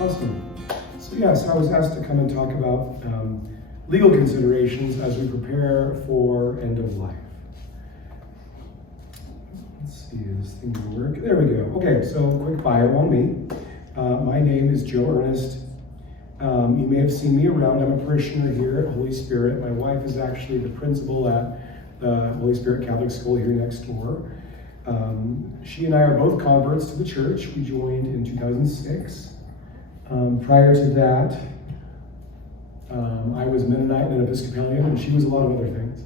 Awesome. So yes, I was asked to come and talk about legal considerations as we prepare for end of life. Let's see, this thing will work. There we go. Okay, so quick bio on me. My name is Joe Earnest. You may have seen me around. I'm a parishioner here at Holy Spirit. My wife is actually the principal at the Holy Spirit Catholic School here next door. She and I are both converts to the church. We joined in 2006. Prior to that, I was Mennonite and Episcopalian, and she was a lot of other things.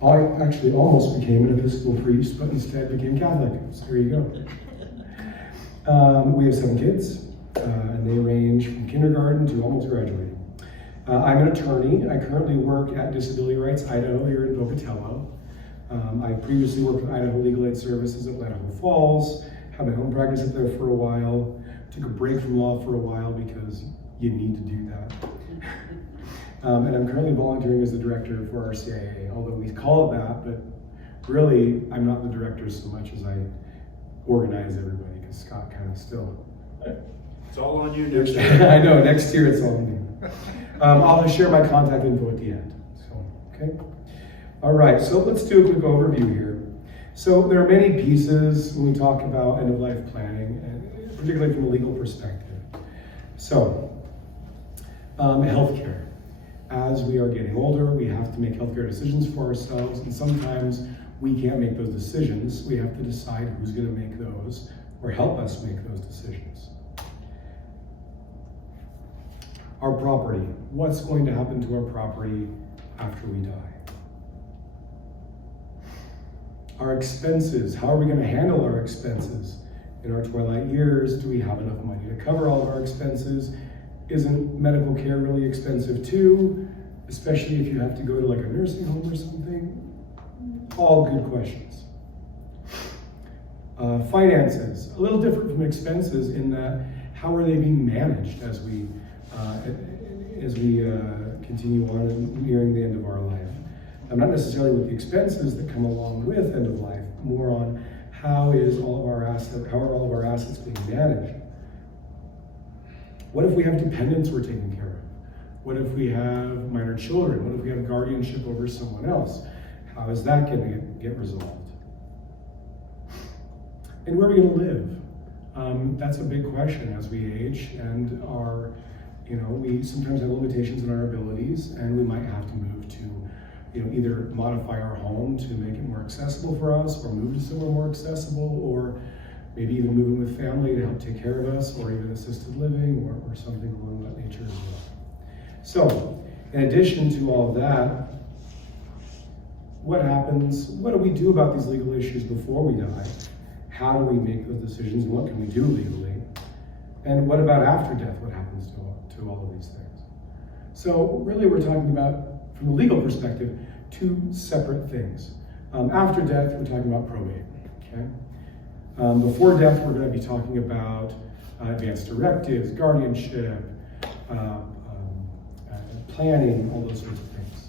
I actually almost became an Episcopal priest, but instead became Catholic. So here you go. We have 7 kids, and they range from kindergarten to almost graduating. I'm an attorney. I currently work at Disability Rights Idaho here in Pocatello. I previously worked with Idaho Legal Aid Services at Idaho Falls, had my own practice up there for a while, took a break from law for a while because you need to do that. And I'm currently volunteering as the director for our CIA, although we call it that, but really I'm not the director so much as I organize everybody, because Scott kind of still... It's all on you next year. I know, next year it's all on me. I'll share my contact info at the end. So, okay. All right, so let's do a quick overview here. So there are many pieces when we talk about end-of-life planning, and particularly from a legal perspective. So, healthcare. As we are getting older, we have to make healthcare decisions for ourselves, and sometimes we can't make those decisions. We have to decide who's going to make those or help us make those decisions. Our property. What's going to happen to our property after we die? Our expenses. How are we going to handle our expenses? In our twilight years, do we have enough money to cover all of our expenses? Isn't medical care really expensive too? Especially if you have to go to like a nursing home or something? All good questions. Finances. A little different from expenses in that how are they being managed as we continue on and nearing the end of our life. Not necessarily with the expenses that come along with end of life, more on how are all of our assets being managed. What if we have dependents we're taking care of? What if we have minor children? What if we have guardianship over someone else? How is that going to get resolved? And where are we going to live? That's a big question as we age and we sometimes have limitations in our abilities, and we might have to move to, either modify our home to make it more accessible for us, or move to somewhere more accessible, or maybe even move in with family to help take care of us, or even assisted living, or something along that nature as well. So, in addition to all of that, what happens? What do we do about these legal issues before we die? How do we make those decisions, and what can we do legally? And what about after death? What happens to all of these things? So really we're talking about, from a legal perspective, 2 separate things. After death, we're talking about probate, okay? Before death, we're going to be talking about advanced directives, guardianship, planning, all those sorts of things.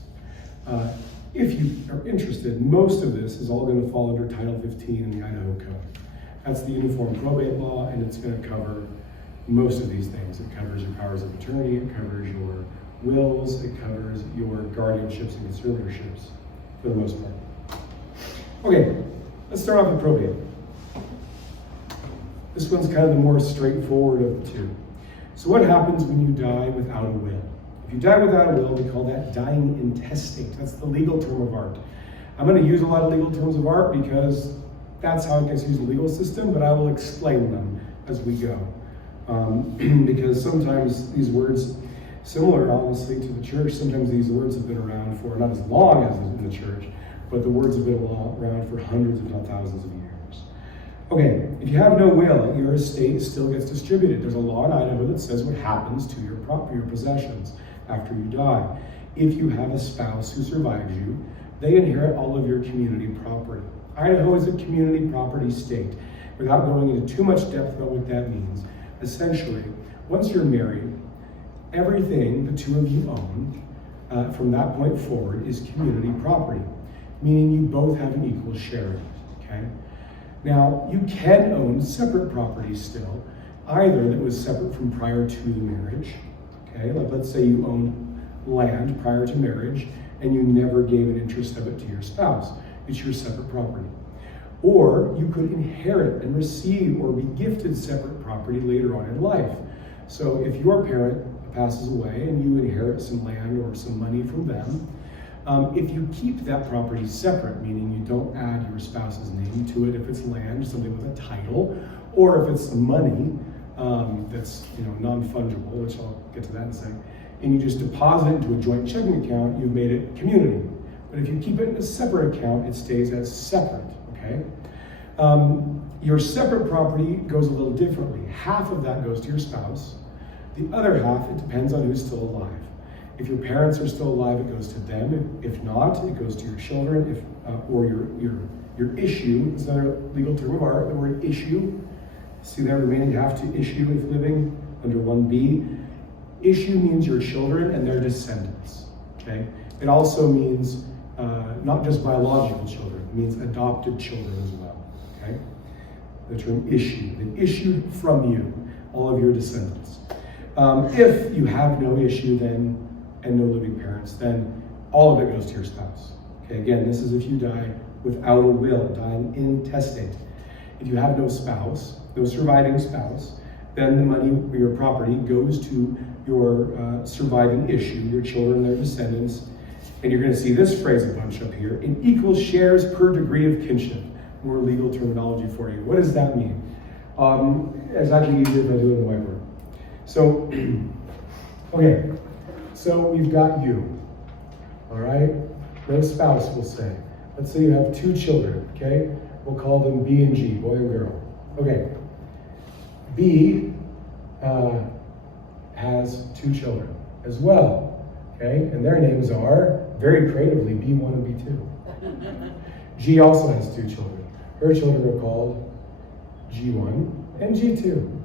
If you are interested, most of this is all going to fall under Title 15 in the Idaho Code. That's the Uniform Probate Law, and it's going to cover most of these things. It covers your powers of attorney, it covers your wills, it covers your guardianships and conservatorships, for the most part. Okay, let's start off with probate. This one's kind of the more straightforward of the 2. So what happens when you die without a will? If you die without a will, we call that dying intestate. That's the legal term of art. I'm going to use a lot of legal terms of art because that's how it gets used in the legal system, but I will explain them as we go. Because sometimes these words, similar honestly to the church, sometimes these words have been around for not as long as in the church, but the words have been around for hundreds if not thousands of years. Okay, if you have no will, your estate still gets distributed. There's a law in Idaho that says what happens to your possessions after you die. If you have a spouse who survives you, they inherit all of your community property. Idaho is a community property state. Without going into too much depth about what that means, essentially, once you're married, everything the 2 of you own from that point forward is community property, meaning you both have an equal share of it, okay? Now, you can own separate property still, either that was separate from prior to the marriage, okay? Like let's say you own land prior to marriage and you never gave an interest of it to your spouse. It's your separate property. Or you could inherit and receive or be gifted separate property later on in life. So if your parent passes away and you inherit some land or some money from them, if you keep that property separate, meaning you don't add your spouse's name to it, if it's land, something with a title, or if it's money that's non-fungible, which I'll get to that in a second, and you just deposit it into a joint checking account, you've made it community. But if you keep it in a separate account, it stays as separate, okay? Your separate property goes a little differently. Half of that goes to your spouse. The other half, it depends on who's still alive. If your parents are still alive, it goes to them. If not, it goes to your children, or your issue. It's another legal term of art, the word issue. See that remaining half to issue if living under 1B. Issue means your children and their descendants, okay? It also means not just biological children, it means adopted children as well, okay? The term issue, then issued from you, all of your descendants. If you have no issue then, and no living parents, then all of it goes to your spouse. Okay, again, this is if you die without a will, dying intestate. If you have no spouse, no surviving spouse, then the money or your property goes to your surviving issue, your children, their descendants. And you're going to see this phrase a bunch up here, in equal shares per degree of kinship. More legal terminology for you. What does that mean? It's actually easier if I do it in the whiteboard. So, okay. So we've got you, all right? No spouse, we'll say. Let's say you have 2 children, okay? We'll call them B and G, boy and girl. Okay. B has 2 children as well, okay? And their names are, very creatively, B1 and B2. G also has 2 children. Her children are called G1 and G2.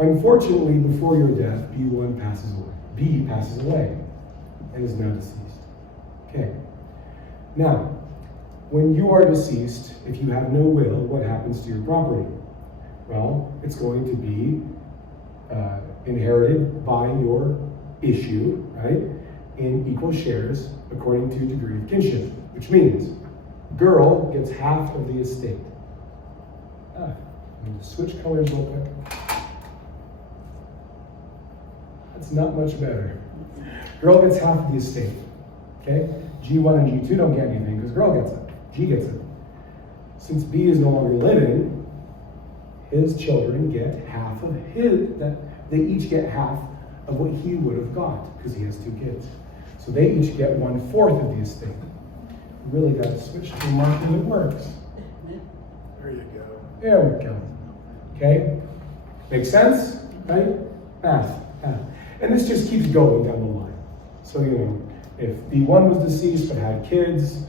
Unfortunately, before your death, B1 passes away. B passes away and is now deceased. Okay. Now, when you are deceased, if you have no will, what happens to your property? Well, it's going to be inherited by your issue, right, in equal shares according to degree of kinship, which means girl gets half of the estate. I'm going to switch colors real quick. That's not much better. Girl gets half of the estate, okay? G1 and G2 don't get anything because girl gets it. G gets it. Since B is no longer living, his children get half of they each get half of what he would have got because he has 2 kids. So they each get 1/4 of the estate. You really got to switch to a marker that works. There you go. There we go. Okay? Make sense? Right? Math. And this just keeps going down the line. So, if B1 was deceased but had kids,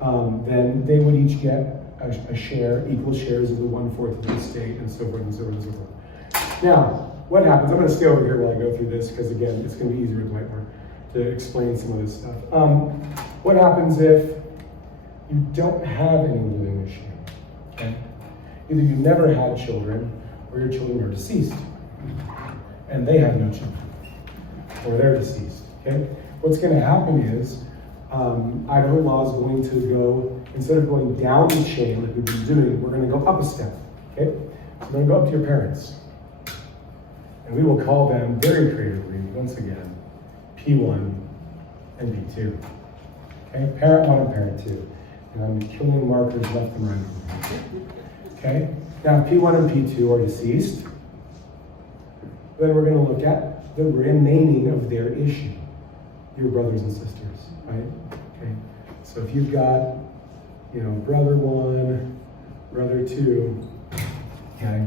then they would each get a share, equal shares of the 1/4 of the estate, and so forth and so forth and so forth. Now, what happens? I'm going to stay over here while I go through this because, again, it's going to be easier with whiteboard to explain some of this stuff. What happens if you don't have any living issue? Okay? Either you never had children or your children are deceased and they have no children, or they're deceased, okay? What's going to happen is Idaho law is going to go, instead of going down the chain like we've been doing, we're going to go up a step, okay? So we're going to go up to your parents. And we will call them, very creatively, once again, P1 and P2. Okay, parent 1 and parent 2. And I'm killing markers left and right. Okay, now P1 and P2 are deceased. Then we're going to look at the remaining of their issue, your brothers and sisters, right? Okay, so if you've got, brother 1, brother 2, okay,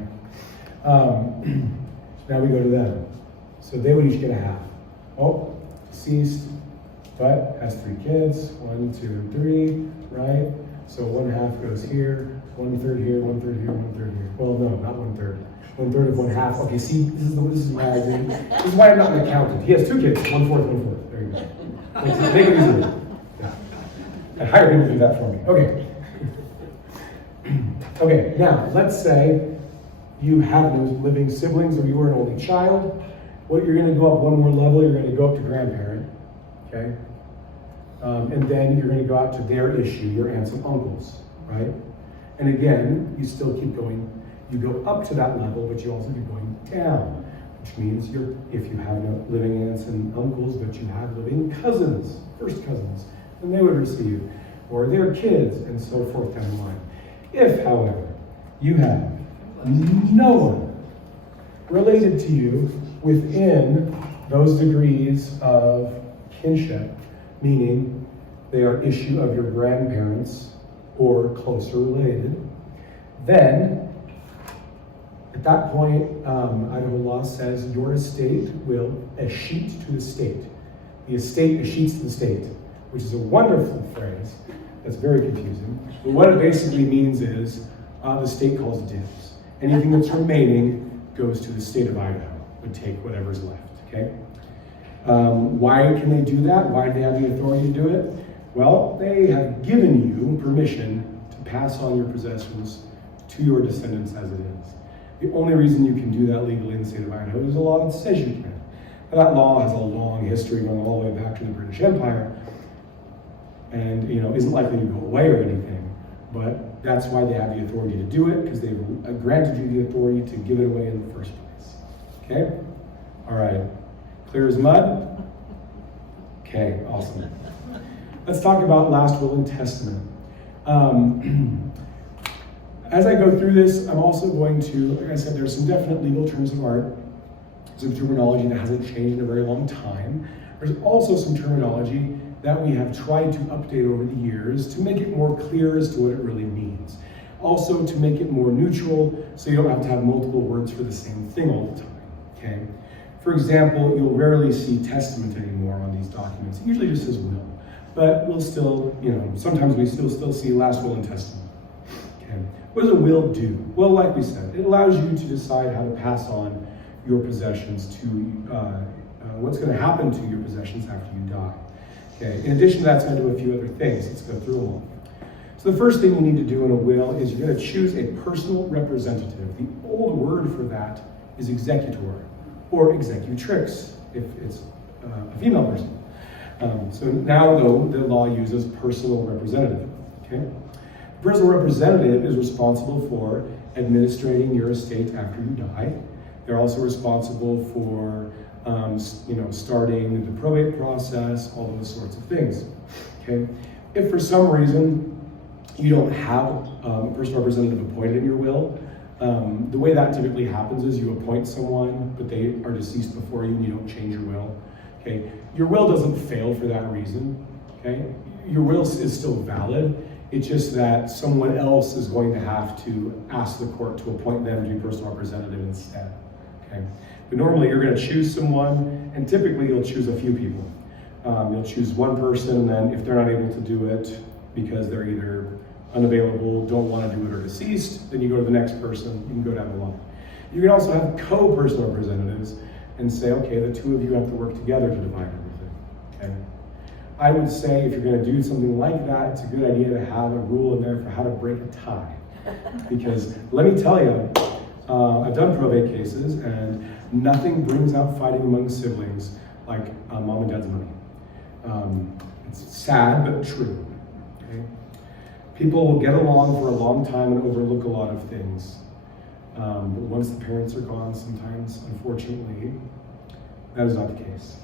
now we go to them. So they would each get a half. Oh, deceased, but has 3 kids, 1, 2, and 3, right? So 1/2 goes here, 1/3 here, 1/3 here, 1/3 here. Well, no, not 1/3. 1/3 of 1/2. Okay, see, this is why I did. This is why I'm not an accountant. He has 2 kids, 1/4, 1/4. There you go. Make it easier. Yeah. I hire him to do that for me. Okay. Okay, now, let's say you have no living siblings or you are an only child. Well, you're going to go up one more level, you're going to go up to grandparent, okay? And then you're going to go out to their issue, your aunts and uncles, right? And again, you still keep going. You go up to that level, but you also keep going down, which means if you have no living aunts and uncles, but you have living cousins, first cousins, then they would receive, or their kids, and so forth down the line. If, however, you have no one related to you within those degrees of kinship, meaning they are issue of your grandparents or closer related, then at that point, Idaho law says your estate will escheat to the state. The estate escheats to the state, which is a wonderful phrase that's very confusing. But what it basically means is the state calls dibs. Anything that's remaining goes to the state of Idaho, would take whatever's left, okay? Why can they do that? Why do they have the authority to do it? Well, they have given you permission to pass on your possessions to your descendants as it is. The only reason you can do that legally in the state of Idaho is a law that says you can. Now, that law has a long history going all the way back to the British Empire, and isn't likely to go away or anything. But that's why they have the authority to do it, because they've granted you the authority to give it away in the first place. Okay? All right. Clear as mud? Okay, awesome. Let's talk about last will and testament. As I go through this, I'm also going to, like I said, there's some definite legal terms of art, some terminology that hasn't changed in a very long time. There's also some terminology that we have tried to update over the years to make it more clear as to what it really means. Also to make it more neutral, so you don't have to have multiple words for the same thing all the time, okay? For example, you'll rarely see testament anymore on these documents. It usually just says will, but we'll still, sometimes we still see last will and testament. Okay. What does a will do? Well, like we said, it allows you to decide how to pass on your possessions to, what's going to happen to your possessions after you die. Okay. In addition to that, it's going to do a few other things. Let's go through them all. So the first thing you need to do in a will is you're going to choose a personal representative. The old word for that is executor, or executrix, if it's a female person. So now, though, the law uses personal representative. Okay? Personal representative is responsible for administrating your estate after you die. They're also responsible for, starting the probate process, all those sorts of things. Okay? If for some reason you don't have a personal representative appointed in your will, the way that typically happens is you appoint someone, but they are deceased before you and you don't change your will. Okay? Your will doesn't fail for that reason. Okay? Your will is still valid. It's just that someone else is going to have to ask the court to appoint them to be personal representative instead. Okay? But normally you're going to choose someone, and typically you'll choose a few people. You'll choose one person, and then if they're not able to do it because they're either unavailable, don't want to do it, or deceased, then you go to the next person. You can go down the line. You can also have co-personal representatives and say, okay, the two of you have to work together to divide everything. Okay? I would say if you're going to do something like that, it's a good idea to have a rule in there for how to break a tie. Because let me tell you, I've done probate cases, and nothing brings out fighting among siblings like mom and dad's money. It's sad, but true. Okay? People will get along for a long time and overlook a lot of things. But once the parents are gone, sometimes, unfortunately, that is not the case.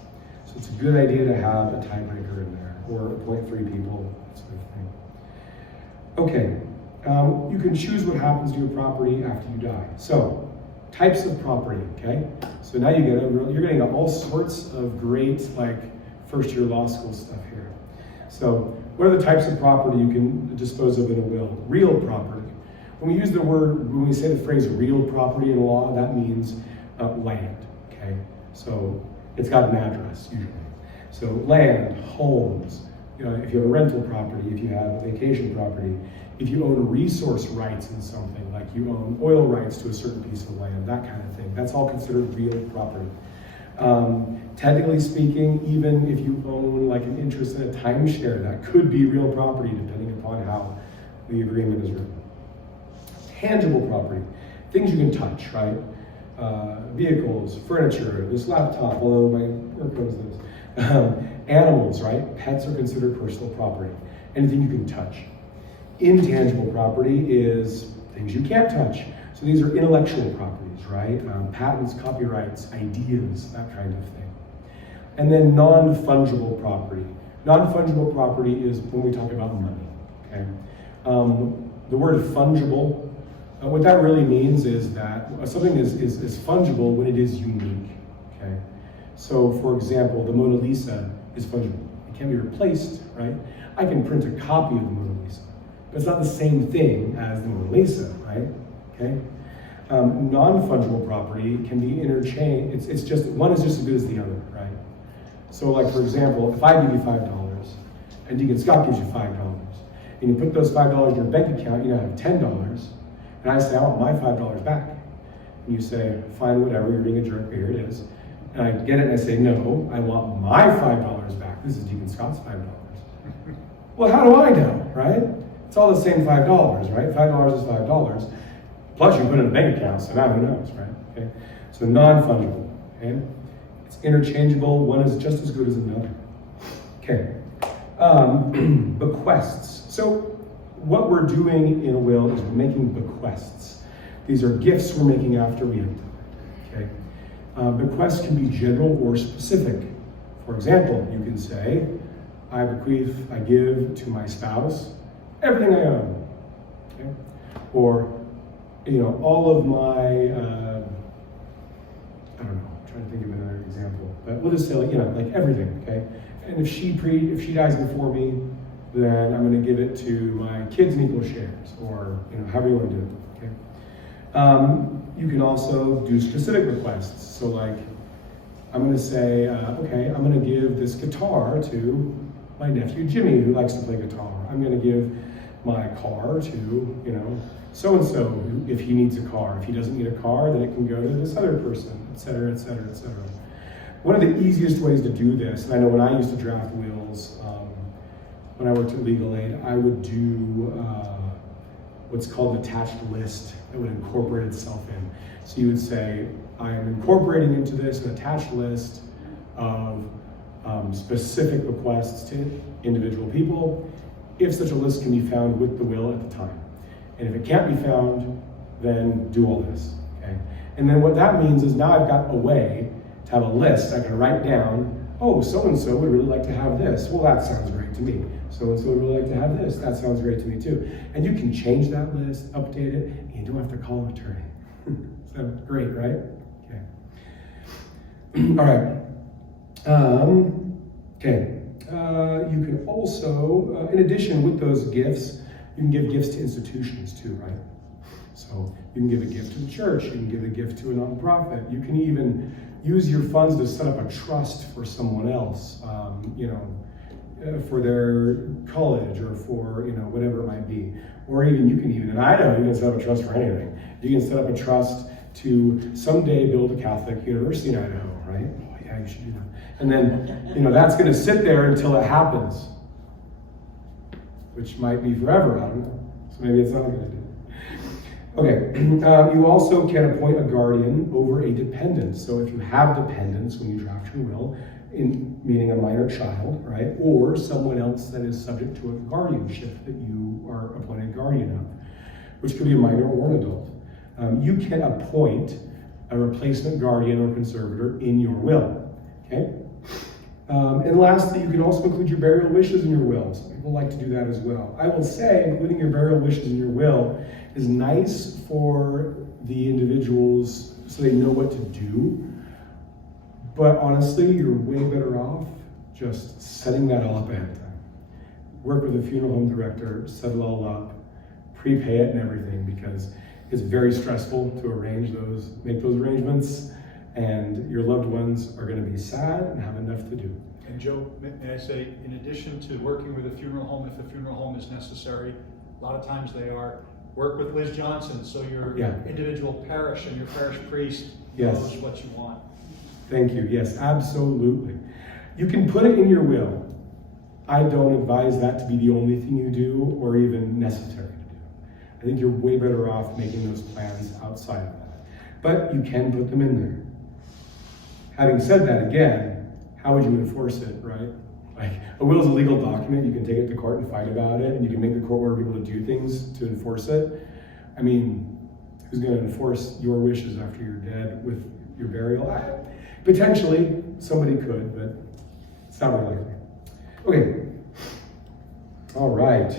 So it's a good idea to have a tiebreaker in there, or appoint 3 people, that sort of thing. Okay, you can choose what happens to your property after you die. So, types of property, okay? So now you're getting all sorts of great, first-year law school stuff here. So, what are the types of property you can dispose of in a will? Real property. When we say the phrase real property in law, that means land, okay? So it's got an address usually. So land, homes, if you have a rental property, if you have a vacation property, if you own resource rights in something, like you own oil rights to a certain piece of land, that kind of thing, that's all considered real property. Technically speaking, even if you own an interest in a timeshare, that could be real property depending upon how the agreement is written. tangible property, things you can touch, right? Vehicles, furniture, this laptop, although my work owns this. Animals, right? Pets are considered personal property. Anything you can touch. Intangible property is things you can't touch. So these are intellectual properties, right? Patents, copyrights, ideas, that kind of thing. And then non-fungible property. Non-fungible property is when we talk about money, okay? The word fungible, what that really means is that something is fungible when it is unique, okay? So for example, the Mona Lisa is fungible. It can be replaced, right? I can print a copy of the Mona Lisa, but it's not the same thing as the Mona Lisa, right? Okay? Non-fungible property can be interchanged. It's just, one is just as good as the other, right? So like for example, if I give you $5 and Deacon Scott gives you $5 and you put those $5 in your bank account, you now have $10, and I say, I want my $5 back. And you say, fine, whatever, you're being a jerk, but here it is. And I get it and I say, no, I want my $5 back. This is Deacon Scott's $5. Well, how do I know, right? It's all the same $5, right? $5 is $5. Plus you put it in a bank account, so now who knows, right? Okay. So non-fungible, okay? It's interchangeable, one is just as good as another. Okay. Bequests. So what we're doing in a will is we're making bequests. These are gifts we're making after we have died, okay? Bequests can be general or specific. For example, you can say, I bequeath, I give to my spouse everything I own, okay? Or, all of my, I don't know, I'm trying to think of another example, but we'll just say, like everything, okay? And if she dies before me, then I'm going to give it to my kids in equal shares, or however you want to do it, okay? You can also do specific requests. So like, I'm going to say, okay, I'm going to give this guitar to my nephew Jimmy, who likes to play guitar. I'm going to give my car to, so-and-so, if he needs a car. If he doesn't need a car, then it can go to this other person, et cetera, et cetera, et cetera. One of the easiest ways to do this, and I know when I used to draft wills, when I worked at Legal Aid, I would do what's called an attached list that would incorporate itself in. So you would say, I am incorporating into this an attached list of specific requests to individual people, if such a list can be found with the will at the time. And if it can't be found, then do all this, okay? And then what that means is now I've got a way to have a list I can write down, oh, so-and-so would really like to have this. Well, that sounds great to me. So-and-so would really like to have this. That sounds great to me too. And you can change that list, update it, and you don't have to call an attorney. So great, right? Okay. All right. Okay. You can also, in addition with those gifts, you can give gifts to institutions too, right? So you can give a gift to the church, you can give a gift to a nonprofit, you can even use your funds to set up a trust for someone else, for their college or for, whatever it might be. Or even, you can even, in Idaho, you can set up a trust for anything. You can set up a trust to someday build a Catholic university in Idaho, right? Oh yeah, you should do that. And then, that's gonna sit there until it happens, which might be forever, I don't know. So maybe it's not a good idea. Okay, you also can appoint a guardian over a dependent. So if you have dependents when you draft your will, meaning a minor child, right? Or someone else that is subject to a guardianship that you are appointed guardian of, which could be a minor or an adult. You can appoint a replacement guardian or conservator in your will, okay? And lastly, you can also include your burial wishes in your will. Some people like to do that as well. I will say, including your burial wishes in your will is nice for the individuals so they know what to do. But honestly, you're way better off just setting that all up ahead of time. Work with a funeral home director, set it all up, prepay it and everything, because it's very stressful to make those arrangements. And your loved ones are going to be sad and have enough to do. And Joe, may I say, in addition to working with a funeral home, if a funeral home is necessary, a lot of times they are, work with Liz Johnson, so your individual parish and your parish priest knows what you want. Thank you. Yes, absolutely. You can put it in your will. I don't advise that to be the only thing you do or even necessary to do. I think you're way better off making those plans outside of that. But you can put them in there. Having said that, again, how would you enforce it, right? Like, a will is a legal document. You can take it to court and fight about it, and you can make the court order people to do things to enforce it. I mean, who's going to enforce your wishes after you're dead with your burial? Potentially, somebody could, but it's not really likely. Okay. All right.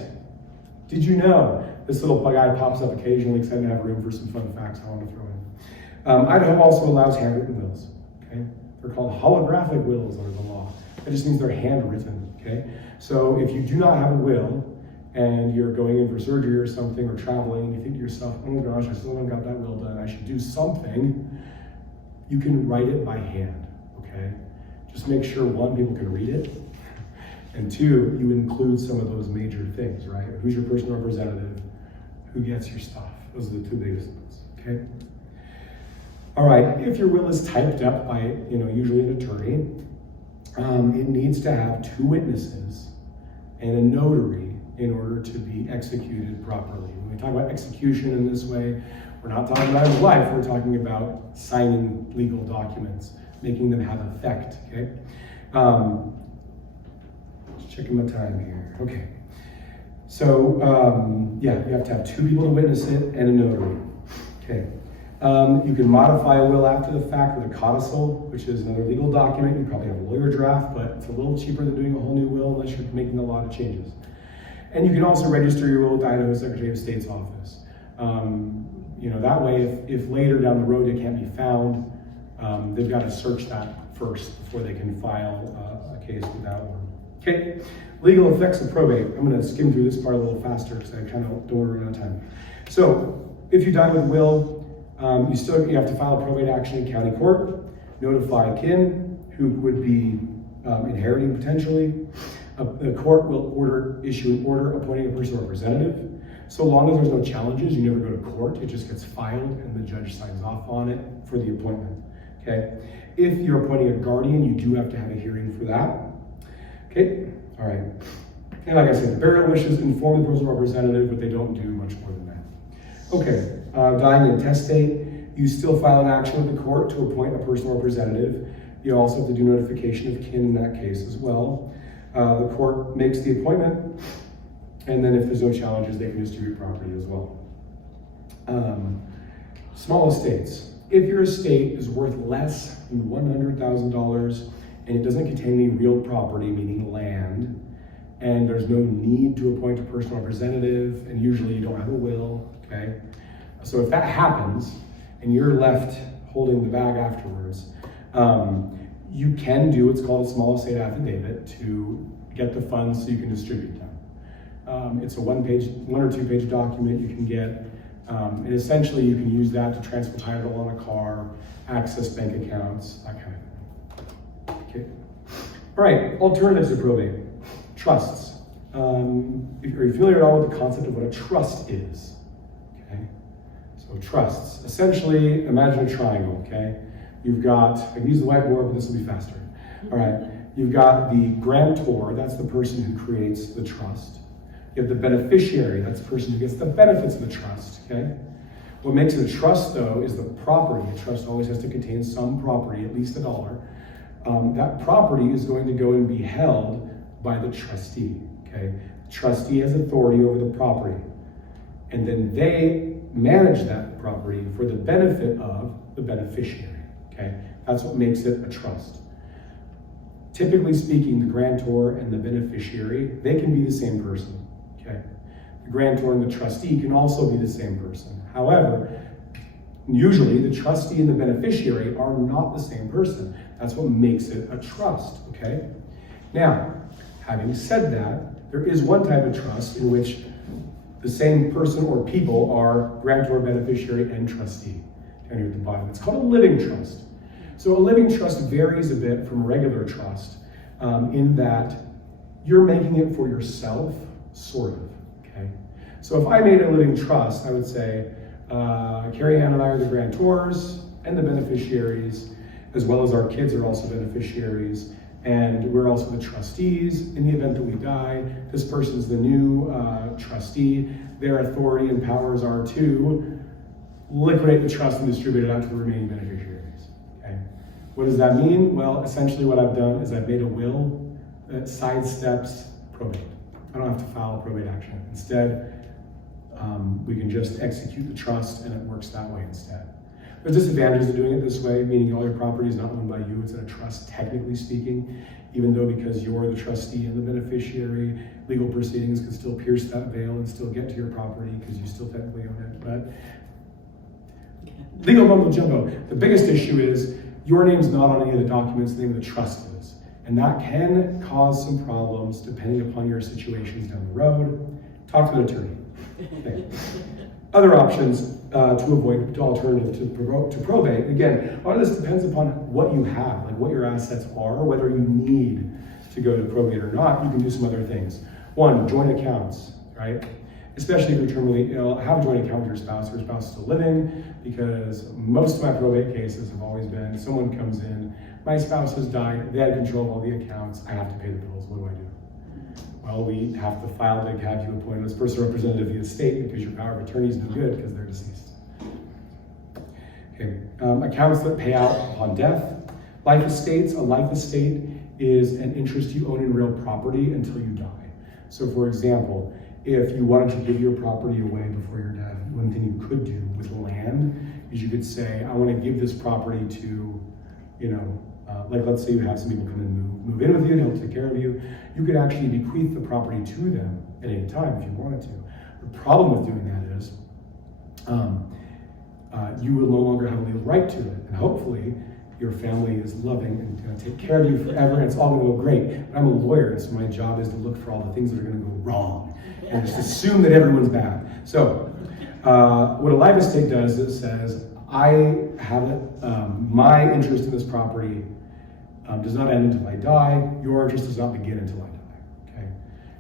Did you know this little guy pops up occasionally because I didn't have room for some fun facts I want to throw in. Idaho also allows handwritten wills. Okay, they're called holographic wills under the law. That just means they're handwritten. Okay, so if you do not have a will and you're going in for surgery or something or traveling, and you think to yourself, "Oh gosh, I still haven't got that will done. I should do something." You can write it by hand. Okay, just make sure one, people can read it. And two, you include some of those major things, right? Who's your personal representative? Who gets your stuff? Those are the two biggest ones, okay? All right, if your will is typed up by, usually an attorney, it needs to have 2 witnesses and a notary in order to be executed properly. When we talk about execution in this way, we're not talking about in life, we're talking about signing legal documents, making them have effect, okay? Checking my time here. Okay. So, you have to have 2 people to witness it and a notary. Okay. You can modify a will after the fact with a codicil, which is another legal document. You probably have a lawyer draft, but it's a little cheaper than doing a whole new will unless you're making a lot of changes. And you can also register your will with the Idaho Secretary of State's office. That way, if later down the road it can't be found, they've got to search that first before they can file a case with that one. Okay, legal effects of probate. I'm going to skim through this part a little faster because I kind of don't want to run out of time. So, if you die with a will, you have to file a probate action in county court, notify kin who would be inheriting potentially. The court will issue an order appointing a personal representative. So long as there's no challenges, you never go to court. It just gets filed and the judge signs off on it for the appointment. Okay. If you're appointing a guardian, you do have to have a hearing for that. Okay, all right. And like I said, the burial wishes inform the personal representative, but they don't do much more than that. Okay, dying intestate, you still file an action with the court to appoint a personal representative. You also have to do notification of kin in that case as well. The court makes the appointment, and then if there's no challenges, they can distribute property as well. Small estates. If your estate is worth less than $100,000, and it doesn't contain any real property, meaning land, and there's no need to appoint a personal representative, and usually you don't have a will, okay? So if that happens, and you're left holding the bag afterwards, you can do what's called a small estate affidavit to get the funds so you can distribute them. It's a 1 or 2 page document you can get, and essentially you can use that to transfer title on a car, access bank accounts, that kind of thing. Okay. All right, alternatives to probate. Trusts. Are you familiar at all with the concept of what a trust is? Okay. So trusts. Essentially, imagine a triangle, okay? You've got, I can use the whiteboard, but this will be faster. All right, you've got the grantor, that's the person who creates the trust. You have the beneficiary, that's the person who gets the benefits of the trust, okay? What makes it a trust, though, is the property. A trust always has to contain some property, at least $1. That property is going to go and be held by the trustee, okay? The trustee has authority over the property, and then they manage that property for the benefit of the beneficiary, okay? That's what makes it a trust. Typically speaking, the grantor and the beneficiary, they can be the same person, okay? The grantor and the trustee can also be the same person. However, usually the trustee and the beneficiary are not the same person. That's what makes it a trust, okay? Now, having said that, there is one type of trust in which the same person or people are grantor, beneficiary, and trustee. Down here at the bottom. It's called a living trust. So a living trust varies a bit from a regular trust in that you're making it for yourself, sort of, okay? So if I made a living trust, I would say, Carrie Ann and I are the grantors and the beneficiaries, as well as our kids are also beneficiaries, And we're also the trustees in the event that we die. This person's the new trustee. Their authority and powers are to liquidate the trust and distribute it out to the remaining beneficiaries. Okay. What does that mean? Well, essentially what I've done is I've made a will that sidesteps probate. I don't have to file a probate action. Instead, we can just execute the trust and it works that way instead. There's disadvantages of doing it this way, meaning all your property is not owned by you, it's in a trust technically speaking, even though because you're the trustee and the beneficiary, legal proceedings can still pierce that veil and still get to your property because you still technically own it. But legal mumbo jumbo. The biggest issue is your name's not on any of the documents, the name of the trust is. And that can cause some problems depending upon your situations down the road. Talk to an attorney. Okay. Other options to avoid alternative to probate. Again, a lot of this depends upon what you have, like what your assets are, whether you need to go to probate or not. You can do some other things. One, joint accounts, right? Especially if you're terminally ill, have a joint account with your spouse or your spouse is still living, because most of my probate cases have always been someone comes in, my spouse has died, they had control of all the accounts, I have to pay the bills, what do I do? Well, we have to file to have you appointed as person representative of the estate because your power of attorney is no good because they're deceased. Okay, accounts that pay out upon death. Life estates, a life estate is an interest you own in real property until you die. So for example, if you wanted to give your property away before your death, one thing you could do with land is you could say, I want to give this property to, like let's say you have some people come and move in with you, they'll take care of you. You could actually bequeath the property to them at any time if you wanted to. The problem with doing that is you will no longer have a legal right to it. And hopefully your family is loving and going to take care of you forever and it's all going to go great. But I'm a lawyer, so my job is to look for all the things that are going to go wrong and just assume that everyone's bad. So what a life estate does is it says, I have it, my interest in this property does not end until I die. Your interest does not begin until I die. Okay,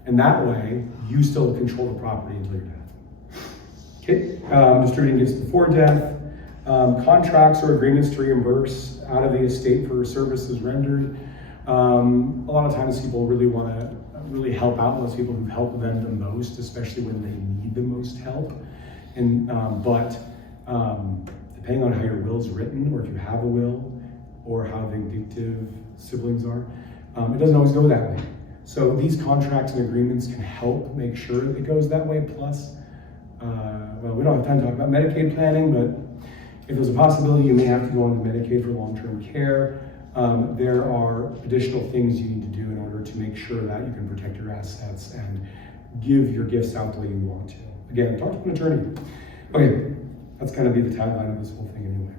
and that way you still control the property until your death. Okay, distributing gifts before death, contracts or agreements to reimburse out of the estate for services rendered. A lot of times people really want to really help out those people who've helped them the most, especially when they need the most help. And depending on how your will's written, or if you have a will, or how vindictive siblings are, it doesn't always go that way. So these contracts and agreements can help make sure it goes that way. Plus, well, we don't have time to talk about Medicaid planning, but if there's a possibility you may have to go on to Medicaid for long-term care, there are additional things you need to do in order to make sure that you can protect your assets and give your gifts out the way you want to. Again, talk to an attorney. Okay, that's kind of be the tagline of this whole thing anyway.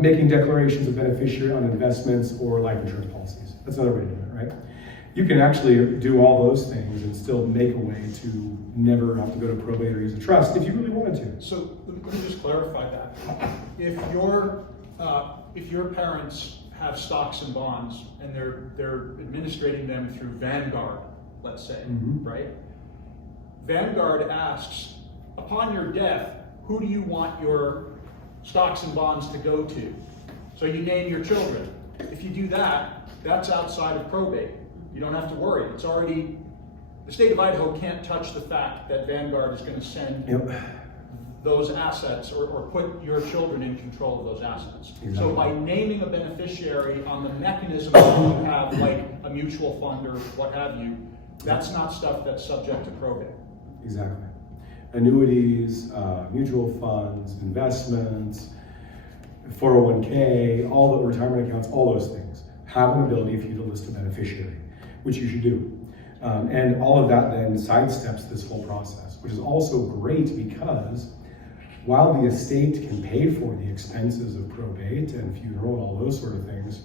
Making declarations of beneficiary on investments or life insurance policies. That's another way to do it, right? You can actually do all those things and still make a way to never have to go to probate or use a trust if you really wanted to. So let me just clarify that. If your parents have stocks and bonds and they're administrating them through Vanguard, let's say, right? Vanguard asks, upon your death, who do you want your stocks and bonds to go to? So you name your children. If you do that, that's outside of probate. You don't have to worry. It's already, the state of Idaho can't touch the fact that Vanguard is going to send those assets or put your children in control of those assets. Exactly. So by naming a beneficiary on the mechanism that you have, like a mutual fund or what have you, that's not stuff that's subject to probate. Exactly. Annuities, mutual funds, investments, 401k, all the retirement accounts, all those things have an ability for you to list a beneficiary, which you should do. And all of that then sidesteps this whole process, which is also great because while the estate can pay for the expenses of probate and funeral and all those sort of things,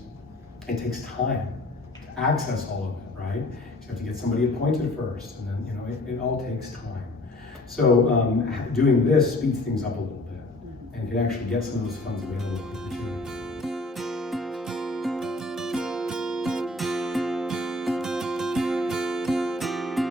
it takes time to access all of it, right? You have to get somebody appointed first, and then it all takes time. So doing this speeds things up a little bit and can actually get some of those funds available.